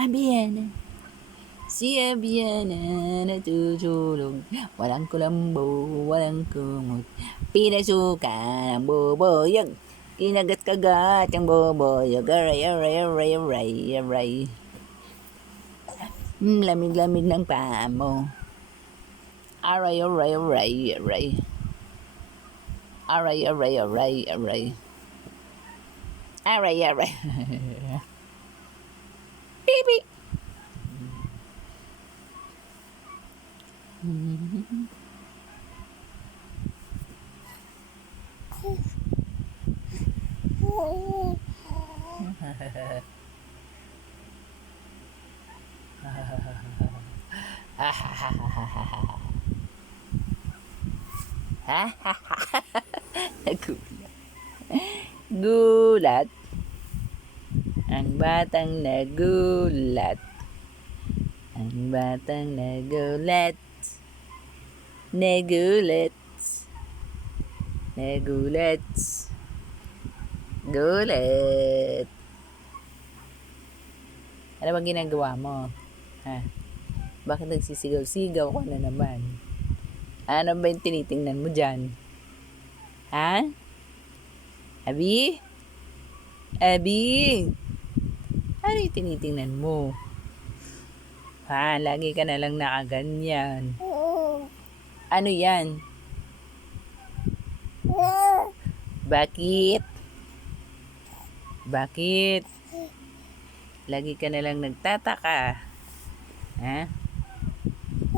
Abiana, si Abiana natutulog. Walang kulambo, walang kumot. Pinasukan ang bubuyog. Kinagat-kagat ang bubuyog. Aray, aray, aray, aray, aray. Lamig-lamig ng paa mo. Aray, aray, aray, aray. Aray, aray, aray, aray. Aray, aray. Pipi. Gulat. Ang batang nagulat. Ang batang nagulat. Nagulat. Nagulat. Gulat. Ano bang ginagawa mo? Ha? Bakit nagsisigaw-sigaw ka na naman? Ano ba yung tinitingnan mo dyan? Ha? Abi? Abi? Ano yung tinitingnan mo? Ha? Lagi ka na lang nakaganyan. Ano yan? Bakit? Bakit? Lagi ka na lang nagtataka. Ha?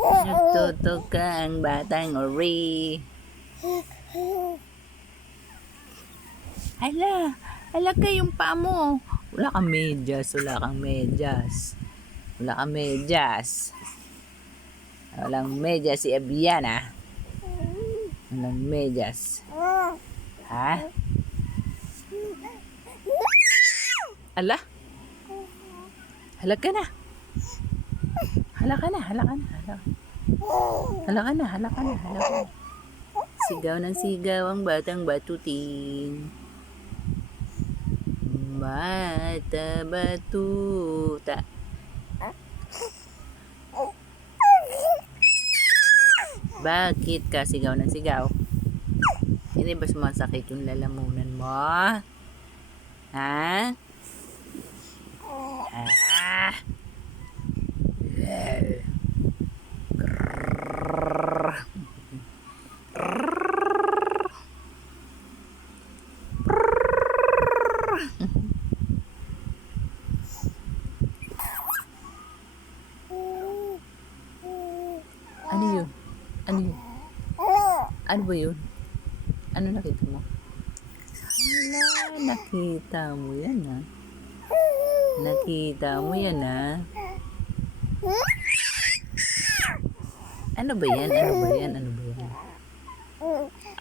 Nagtutok ka ang batang ori. Hala, hala kayong paa mo. Wala kang medyas, wala kang medyas. Wala kang medyas. Walang medyas si Abiana. Walang medyas. Ha? Ala? Hala ka na. Hala ka na, hala ka na, hala. Hala ka na, hala ka na, hala ka na. Sigaw ng sigaw ang batang batuting. Bata batuta. Bakit ka sigaw ng sigaw? Hindi ba sumasakit yung lalamunan mo? Ha? Ah! Ano yun? Ano yun? Ano ba yun? Ano nakita mo? Hala, nakita mo yan ha? Nakita mo yan ha? Ano ba yan? Ano ba yan? Ano ba yan?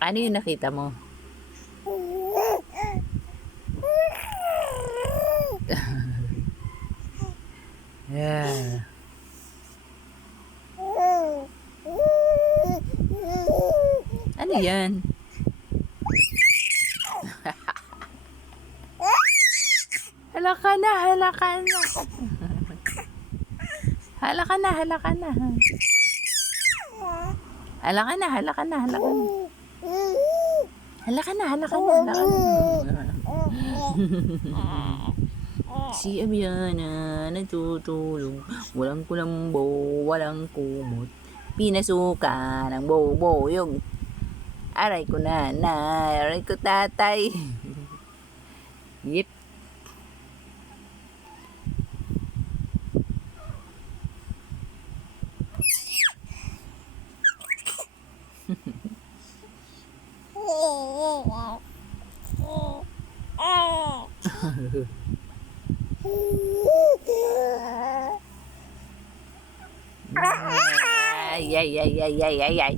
Ano yung nakita mo? Yeah. Ano yan? Hala ka na, hala ka na. Hala ka na, hala ka na. Hala ka na, hala ka na, hala ka na. Hala ka na, hala ka na, hala ka na. Si Abiana natutulog. Walang kulambo, walang kumot. Pinasukan ang bubuyog. Aray ko nanay, aray ko tatay. Yep. Ay, ay, ay, ay, ay, ay, ay.